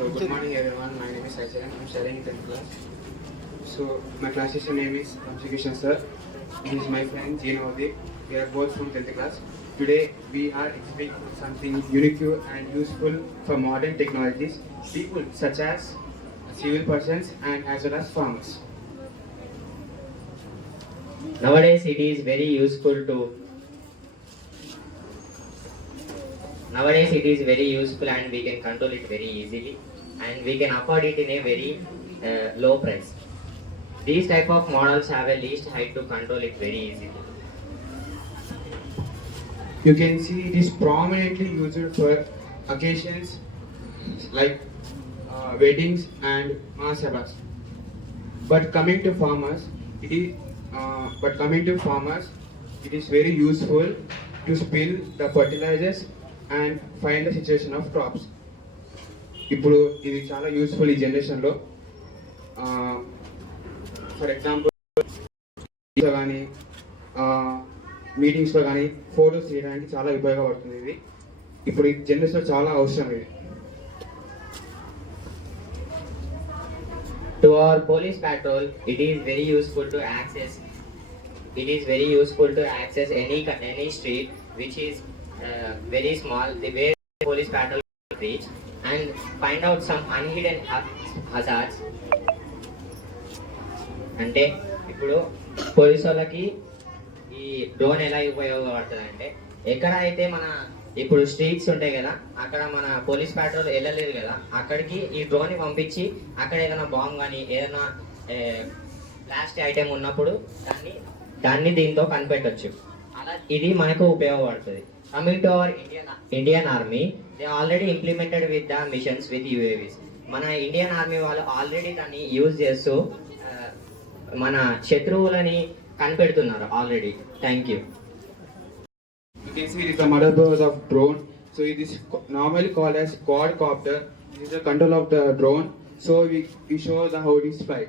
So good morning everyone. My name is Ajay. I'm studying in 10th class. So my class teacher name is Ramshikishan sir. He is my friend Jeenavati. We are both from 10th class. Today we are explaining something unique and useful for modern technologies, people such as civil persons and as well as farmers. Nowadays it is very useful to Nowadays it is very useful and we can control it very easily and we can afford it in a very low price. These type of models have a least height to control it very easily. You can see it is prominently used for occasions like weddings and mahasabhas. But coming to farmers, it is very useful to spill the fertilizers and find the situation of crops. ఇప్పుడు ఇది చాలా యూస్ఫుల్ ఈ జనరేషన్లో. For example కానీ మీటింగ్స్లో కానీ ఫోటోస్ తీయడానికి చాలా ఉపయోగపడుతుంది ఇది. ఇప్పుడు ఈ జనరేషన్లో చాలా అవసరం ఇది. To our police patrol, it is very useful to access. It is very useful to access any street which is very small, the way police patrol reach and find out some unhidden hazards. అంటే ఇప్పుడు పోలీసు వాళ్ళకి ఈ డ్రోన్ ఎలా ఉపయోగపడుతుంది అంటే ఎక్కడ అయితే మన ఇప్పుడు స్ట్రీట్స్ ఉంటాయి కదా, అక్కడ మన పోలీస్ పాట్రోల్ వెళ్ళలేదు కదా, అక్కడికి ఈ డ్రోన్ పంపించి అక్కడ ఏదైనా బాంబ్ కానీ ఏదైనా ప్లాస్టిక్ ఐటెం ఉన్నప్పుడు దాన్ని దీంతో కనిపెట్టవచ్చు. అలా ఇది మనకు ఉపయోగపడుతుంది. Coming to our Indian army, they already implemented with the missions with UAVs. మన ఇండియన్ ఆర్మీ వాళ్ళు ఆల్రెడీ దాన్ని యూజ్ చేస్తూ మన శత్రువులని కనిపెడుతున్నారు already. Thank you. You can see it is the motherboard of drone. So it is normally called as quadcopter. This is the control of the drone. So we show the how it is fly.